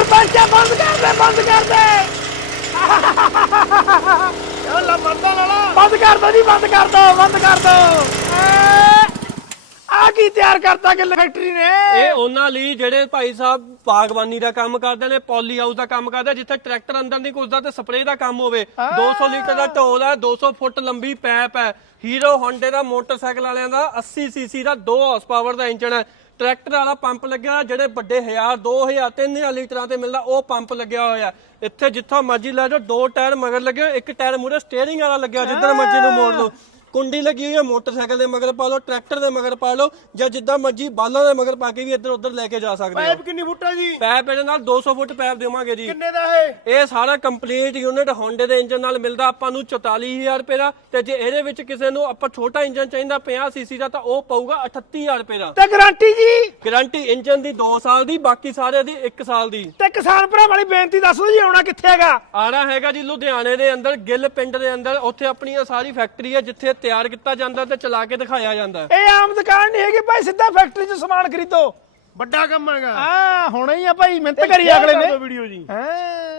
ਸਰਪੰਚਾ ਬੰਦ ਕਰ ਦੇ ਬੰਦ ਕਰ ਦੇ। ਯਾਰ ਲਾ ਮਰਦਾ ਲਾਲਾ। ਬੰਦ ਕਰ ਦੋ ਜੀ ਬੰਦ ਕਰ ਦੋ ਬੰਦ ਕਰ ਦੋ। ਆ ਕੀ ਤਿਆਰ ਕਰਤਾ ਕਿ ਫੈਕਟਰੀ ਨੇ? ਇਹ ਉਹਨਾਂ ਲਈ ਜਿਹੜੇ ਭਾਈ ਸਾਹਿਬ ਬਾਗਬਾਨੀ ਦਾ ਕੰਮ ਕਰਦੇ ਨੇ ਪੋਲੀ ਹਾਊਸ ਦਾ ਕੰਮ ਕਰਦੇ ਜਿੱਥੇ ਟਰੈਕਟਰ ਅੰਦਰ ਨਹੀਂ ਘੁਸਦਾ ਤੇ ਸਪਰੇਅ ਦਾ ਕੰਮ ਹੋਵੇ। 200 ਲੀਟਰ ਦਾ ਢੋਲ ਹੈ 200 ਫੁੱਟ ਲੰਬੀ ਪੈਪ ਹੈ। ਹੀਰੋ ਹੋਂਡੇ ਦਾ ਮੋਟਰਸਾਈਕਲ ਵਾਲਿਆਂ ਦਾ 80 ਸੀਸੀ ਦਾ 2 ਹਾਰਸ ਪਾਵਰ ਦਾ ਇੰਜਨ ਹੈ। ਟਰੈਕਟਰ ਵਾਲਾ ਪੰਪ ਲੱਗਿਆ ਹੋਇਆ, ਜਿਹੜੇ ਵੱਡੇ 1000 2000 3000 ਲੀਟਰਾਂ ਤੇ ਮਿਲਦਾ ਉਹ ਪੰਪ ਲੱਗਿਆ ਹੋਇਆ। ਇੱਥੇ ਜਿੱਥੋਂ ਮਰਜ਼ੀ ਲੈ ਜਾਓ ਦੋ ਟਾਇਰ ਮਗਰ ਲੱਗੇ ਹੋਏ, ਇੱਕ ਟਾਇਰ ਮੂਰੇ ਸਟੀਅਰਿੰਗ ਵਾਲਾ ਲੱਗਿਆ ਜਿੱਧਰ ਮਰਜ਼ੀ ਨੂੰ ਮੋੜ ਲਓ। ਕੁੰਡੀ ਲੱਗੀ ਹੋਈ ਹੈ ਮੋਟਰਸਾਈਕਲ ਦੇ ਮਗਰ ਪਾ ਲਓ ਟਰੈਕਟਰ ਦੇ ਮਗਰ ਪਾ ਲਓ ਜਾਂ ਜਿੱਦਾਂ ਮਰਜ਼ੀ ਬਾਲਾਂ ਦੇ ਮਗਰ ਪਾ ਕੇ ਵੀ ਇੱਧਰ ਉੱਧਰ ਲੈ ਕੇ ਜਾ ਸਕਦੇ ਹੋ। ਪਾਈਪ ਕਿੰਨੀ ਫੁੱਟ ਹੈ ਜੀ? ਪੈਪ ਇਹਦੇ ਨਾਲ 200 ਫੁੱਟ ਪੈਪ ਦੇਵਾਂਗੇ ਜੀ। ਕਿੰਨੇ ਦਾ ਇਹ? ਇਹ ਸਾਰਾ ਕੰਪਲੀਟ ਯੂਨਿਟ ਹੋਂਡੇ ਦੇ ਇੰਜਨ ਨਾਲ ਮਿਲਦਾ ਆਪਾਂ ਨੂੰ 44000 ਰੁਪਏ ਦਾ ਤੇ ਜੇ ਇਹਦੇ ਵਿੱਚ ਕਿਸੇ ਨੂੰ ਆਪਾਂ ਛੋਟਾ ਇੰਜਨ ਚਾਹੀਦਾ 50 ਸੀਸੀ ਦਾ ਤਾਂ ਉਹ ਪਊਗਾ 38000 ਰੁਪਏ ਦਾ। ਤੇ ਗਾਰੰਟੀ ਜੀ? ਗਾਰੰਟੀ ਇੰਜਨ ਦੀ 2 ਸਾਲ ਦੀ ਬਾਕੀ ਸਾਰੇ ਦੀ 1 ਸਾਲ ਦੀ। ਤੇ ਕਿਸਾਨ ਭਰਾ ਵਾਲੀ ਬੇਨਤੀ ਦੱਸ ਦਿਓ ਜੀ ਆਉਣਾ ਕਿੱਥੇ ਹੈਗਾ? ਆਣਾ ਹੈਗਾ ਜੀ ਲੁਧਿਆਣੇ ਦੇ ਅੰਦਰ ਗਿੱਲ ਪਿੰਡ ਦੇ ਅੰਦਰ ਉੱਥੇ ਆਪਣੀ ਇਹ ਸਾਰੀ ਫੈਕਟਰੀ ਹੈ ਜਿੱਥੇ ਤਿਆਰ ਕੀਤਾ ਜਾਂਦਾ ਤੇ ਚਲਾ ਕੇ ਦਿਖਾਇਆ ਜਾਂਦਾ। ਇਹ ਆਮ ਦੁਕਾਨ ਨਹੀਂ ਹੈਗੀ ਭਾਈ ਸਿੱਧਾ ਫੈਕਟਰੀ 'ਚ ਸਮਾਨ ਖਰੀਦੋ। ਵੱਡਾ ਕੰਮ ਹੈਗਾ। ਹਾਂ ਹੁਣੇ ਹੀ ਆ ਭਾਈ ਮਿਹਨਤ ਕਰੀ ਅਗਲੇ ਨੇ। ਵੀਡੀਓ ਜੀ? ਹਾਂ।